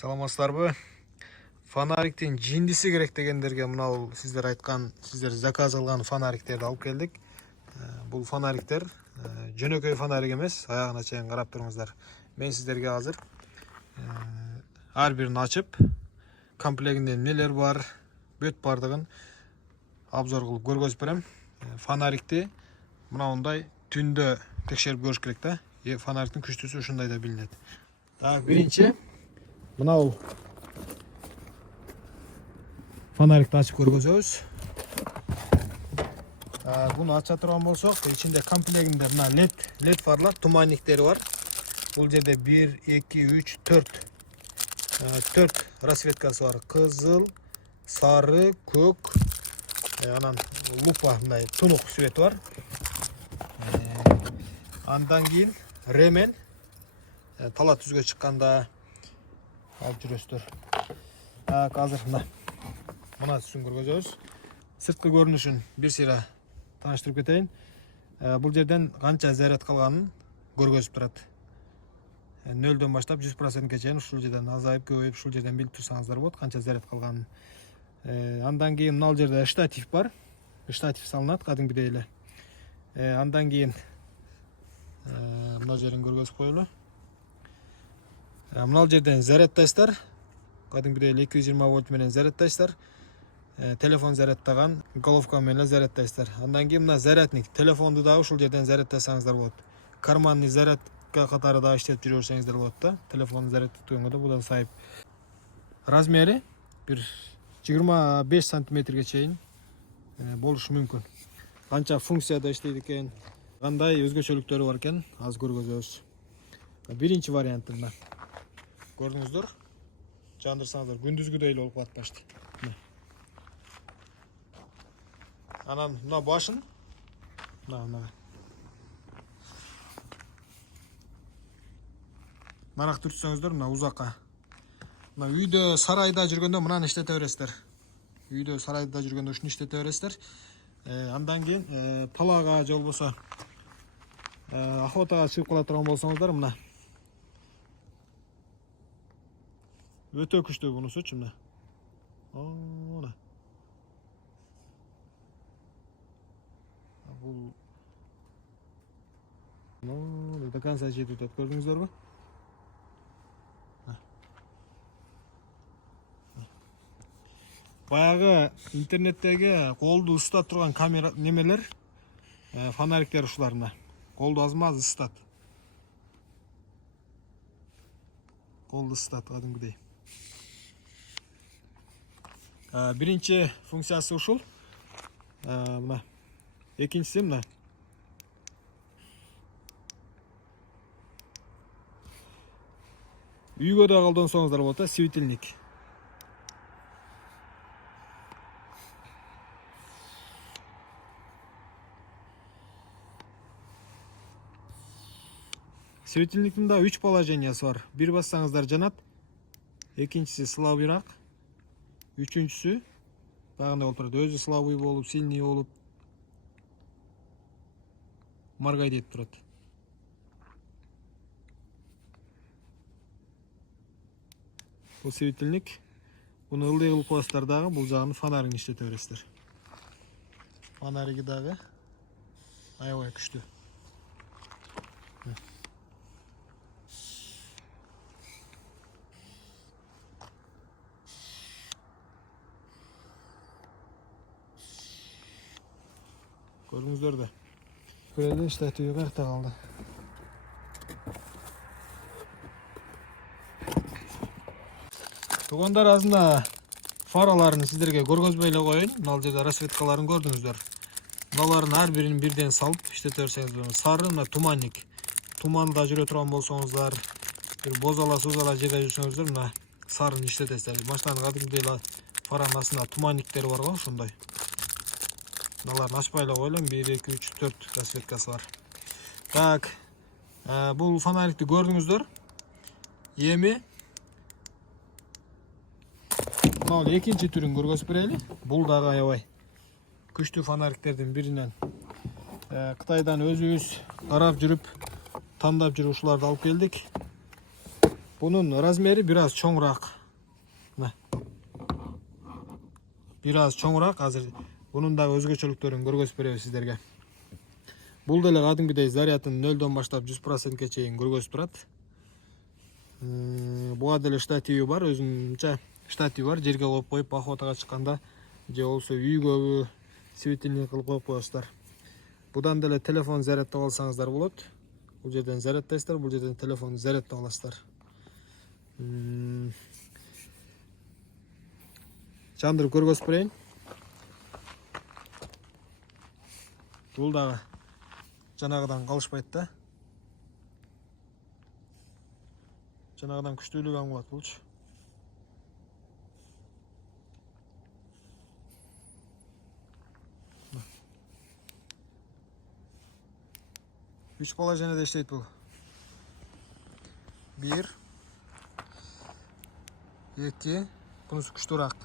Саламатсыздарбы? Фонариктин жиндиси керек дегендерге мынау сиздер айткан, сиздер заказ алган фонариктерди алып келдик. Бул фонариктер жөнөкөй фонарик эмес, аягына чейин карап туруңуздар. Мен сиздерге азыр ар бирин ачып, комплегинде эмнелер бар, бүт бардыгын обзор кылып көргөзүп берем. Фонарикти мынандай түндө текшерип көрүш керек да. Фонариктин күчтүүсү ушундай да билинет. Биринчи мынау фонарикти ачып көргөзөбүз. Буну ача турган болсок, ичинде комплегинде мына LED фарлар, туманниктери бар. Бул жерде 1, 2, 3, 4 расцветкасы бар. Кызыл, сары, көк, анан лупа мындай тунук свети бар. Андан кийин ремен тала түзгө чыкканда алып жүрөсүздөр. Азыр мына түсүн көргөзөбүз. Сырткы көрүнүшүн бир сыйра тааныштырып кетейин. Бул жерден канча заряд калганын көргөзүп турат. 0дөн баштап 100%ке чейин ушул жерден азайып, көбөйүп, ушул жерден билип турсаңыздар болот, канча заряд калганын. Андан кийин мына жерде штатив бар. Штатив салынат кадимгидей эле. Андан кийин мына жерин көргөзүп коелу. Мына жерден зарядтайсыздар. Кадимгидей 220 вольт менен зарядтайсыздар. Телефон зарядтаган головка менен зарядтайсыздар. Андан кийин мына зарядник, телефонду дагы ушул жерден зарядтасаңыздар болот. Карманный зарядка катары дагы иштетип жүрө берсеңиздер болот да. Телефонду зарядтаганда будан сайып. Размери бир 25 сантиметрге чейин болушу мүмкүн. Канча функцияда иштейт экен, кандай өзгөчөлүктөрү бар экен, аз көргөзөбүз. Биринчи варианты мына. Көрдүңүздөр? Жандырсаңыздар күндүзгүдөй эле болуп калат почти. Анан мына башын нарак түртсөңүздөр, мына узакка. Мына үйдө, сарайда жүргөндө мынаны иштете бересиздер. Үйдө, сарайда жүргөндө ушуну иштете бересиздер. Андан кийин талаага же болбосо охотага чыгып кала турган болсоңуздар, мына өтө күчтүү бунусучу мына. Мына. Бул до конца жетип атат, көрдүңүздөрбү? Баягы интернеттеги колду ысытат турган камера немелер, фонариктер ушуларына. Колду азма-аз ысытат. Колду ысытат кадимгидей. Биринчи функциясы ушул. Мына. Экинчиси мына. Үйгө да колдонсоңуздар болот, светильник. Светильниктин да 3 положениясы бар. Бир бассаңыздар жанат, экинчиси слабыйраак, үчүнчүсү дагы болуп турат. Өзү слабый болуп, сильный болуп маргайт этип турат. Бул светильник. Буну ылдый кылып коесуздар дагы, бул жагын фонаригин иштете бересиздер. Фонариги дагы аябай күчтүү. Көрдүңүздөр да. Көрөлү, штативи кайякта калды. Тугандар, азында фараларын сиздерге көргөзбөй эле коеюн. Мына жерде расцветкаларын көрдүңүздөр. Мыналардын ар бирин бирден салып иштете берсеңиздер. Сары мына туманник. Туманда жүрө турган болсоңуздар, бир бозала сузала жерде жүрсөңүздөр, мына сарын иштетесиздер. Баштан кадимгидей эле фаранын астында туманниктери бар го, ошондой. Мыналарын ачпай эле коелу, 1, 2, 3, 4 расцветкасы бар. Так, бул фонарикти көрдүңүздөр. Эми мына экинчи түрүн көргөзүп берели. Бул дагы аябай күчтүү фонариктердин биринен. Кытайдан өзүбүз карап жүрүп, тандап жүрүп ушуларды алып келдик. Bunun razmeri biraz çoğurak. Biraz çoğurak. Hazır bunun da özgöçөлүктөрүн көргөзүп беребиz sizlerге. Бул деле кадимгидей зарядын 0дон баштап 100%ке чейин көргөзүп турат. Буга деле штативи бар, өзүнчө штативи бар. Жерге коюп охотага чыкканда же болсо үйгөбү светильник кылып коюп коесуздар. Будан деле телефон зарядтап алсаңыздар болот. Бул жерден зарядтайсыздар, бул жерден телефонду зарядтап аласыздар. Чандырып көргөзүп берейин. Бул дагы жанагыдан калышпайт да. Жанагыдан күчтүүлүк аңгылат болчу. Үч положенияда иштейт бул. 1 2 бунусу күчтүүрөөк.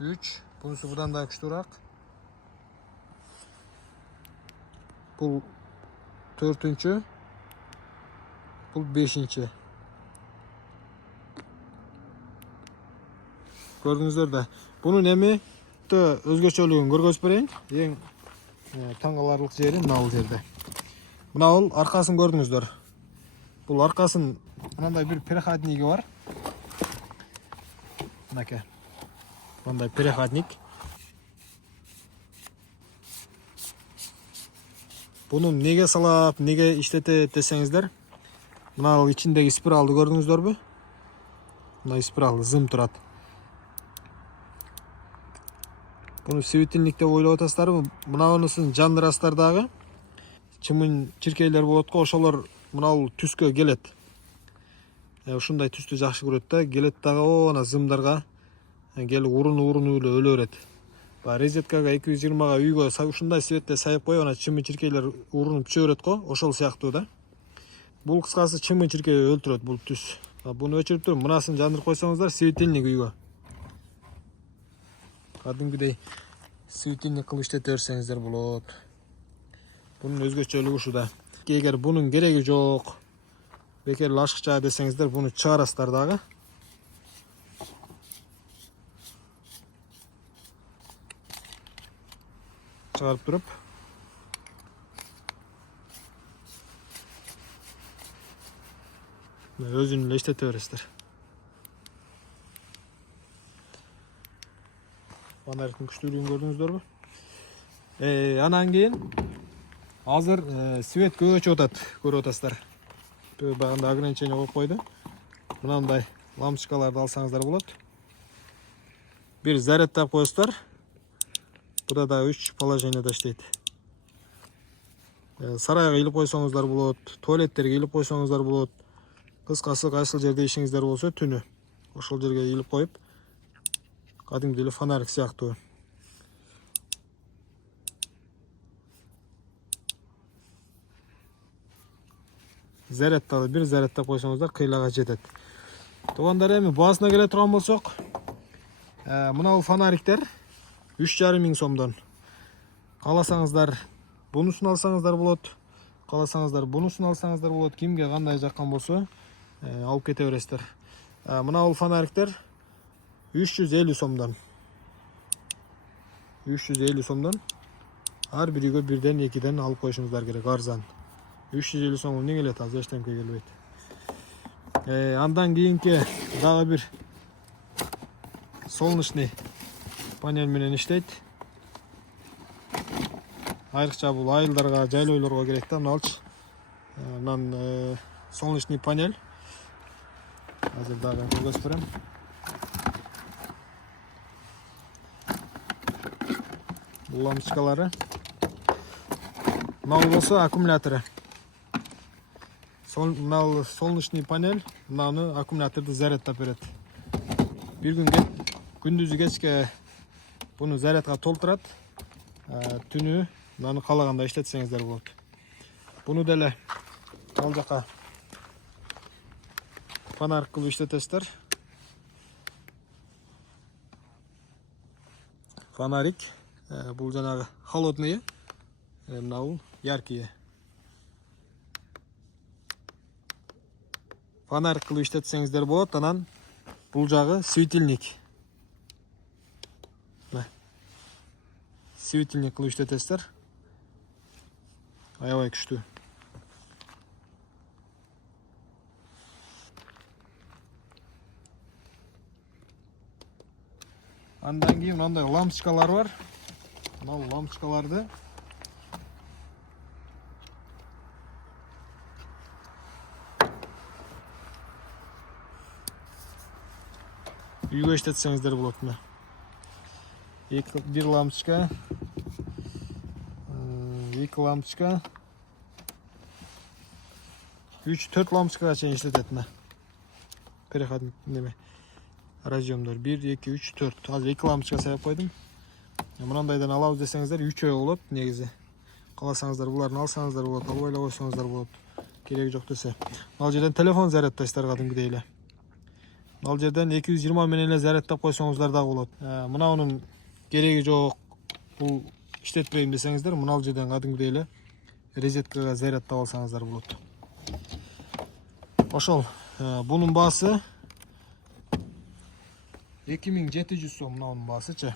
3 бунусу будан да күчтүүрөөк. Бул 4-нчү. Бул 5-нчи. Көрдүңүздөр да. Бунун эми өзгөчөлүгүн көргөзүп берейин. Эң таң каларлык жери мына жерде. Мына бул аркасын көрдүңүздөр. Бул аркасын мындай бир переходниги бар. Мынакей. Мындай переходник. Буну неге салап, неге иштетет десеңиздер, мына ичиндеги спиралды көрдүңүздөрбү? Мына спирал зым турат. Буну светильник деп ойлоп атасыздарбы? Мынаунысын жандырасыздар дагы. Чымын чиркейлер болот го, ошолор мына түскө келет. Ушундай түстү жакшы көрөт да, келет дагы ана зымдарга келип уруну эле өлө берет. Розеткага 220га үйгө ушундай светте сайып коюп, ана чымын чиркейлер урунуп түшө берет го, ошол сыяктуу да. Бул кыскасы чымын чиркей өлтүрөт бул түс. Буну өчүрүп туруп, мынасын жандырып койсоңуздар, светильник үйгө. Кадимгидей светильник кылып иштете берсеңиздер болот. Bunun özgöçөлүгү ушуда. Эгер бунун кереги жок, бекер ашыкча десеңиздер, буну чыгарасыздар дагы. Чыгарып туруп, өзүн эле иштете бересиздер. Фонариктин күчтүүлүгүн көрдүңүздөрбү? Анан кийин азыр свет көбөйчүп атат, көрүп атасыздар. Багында ограничение коюп койду. Мынандай лампочкаларды алсаңыздар болот. Бир зарядтап коесуздар. Буда да 3 положенияда иштейт. Сарайга илип койсоңуздар болот, туалеттерге илип койсоңуздар болот. Кыскасы кайсыл жерде ишиңиздер болсо түнү ошол жерге илип коюп, кадимки эле фонарик сыяктуу. Зарядталы бир зарядтап койсоңуздар кыйлага жетет. Туугандар, эми баасына келе турган болсок, мына бул фонариктер 3,5 миң сомдон. Кааласаңыздар бунусун алсаңыздар болот, кааласаңыздар бунусун алсаңыздар болот. Кимге кандай жаккан болсо алып кете бересиздер. Мына бул фонариктер 350 сомдон. 350 сомдон. Ар биригө бирден экиден алып коюшуңуздар керек, арзан. 350 сом эмне келет, азыр эчтемке келбейт. Андан кийинки дагы бир солнечный панель менен иштейт. Айрыкча бул айылдарга, жайлоолорго керек да, мыналчы. Мынан солнечный панель. Азыр дагы көргөзүп берем. Бул лампочкалары. Мына болсо аккумулятору. Мына солнечный панель, мынаны аккумуляторду зарядтап берет. Бир күндүзү кечке буну зарядка толтурат. Түнү мынаны каалаганда иштетсеңиздер болот. Буну деле ал жака фонарик кылып иштетесиздер. Фонарик, бул жанагы холодный, мына бул яркий. фонарь кылып иштетсеңиздер болот. Анан бул жагы светильник. Светильник кылып иштетесиздер. Аябай күчтүү. Андан кийин мындай лампочкалар бар. Мына лампочкаларды үйгө иштетсеңиздер болот. Мына бир лампочка, эки лампочка, 3-4 лампочкага чейин иштетет. Мына переходник неме разъемдор 1 2 3 4. Азыр 2 лампочка саяп койдум. Мынандайдан алабыз десеңиздер 3 ой болот негизи. Каласаңыздар буларын алсаңыздар болот, албай эле койсоңуздар болот. Кереги жок десе. Ал жерден телефон зарядтайсыздар кадимгидей эле. Ал жерден 220 менен эле зарядтап койсоңуздар да болот. Мынанын кереги жок. Бул иштетпейм десеңиздер, мына ал жерден кадимгидей эле розеткага зарядтап алсаңыздар болот. Ошол. Бунун баасы 2700 сом. Мынанын баасычы.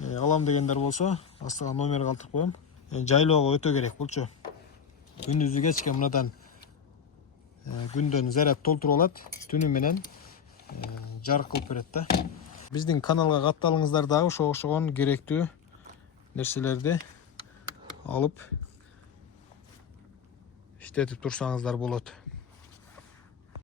Алам дегендер болсо, астыга номер калтырып коем. Жайлоого өтө керек булчу. Күндүзү кечке мындан күндөн заряд толтуруп алат, түнү менен жарык кылып берет да. Биздин каналга катталыңыздар дагы ошого окшогон керектүү нерселерди алып иштетип турсаңыздар болот.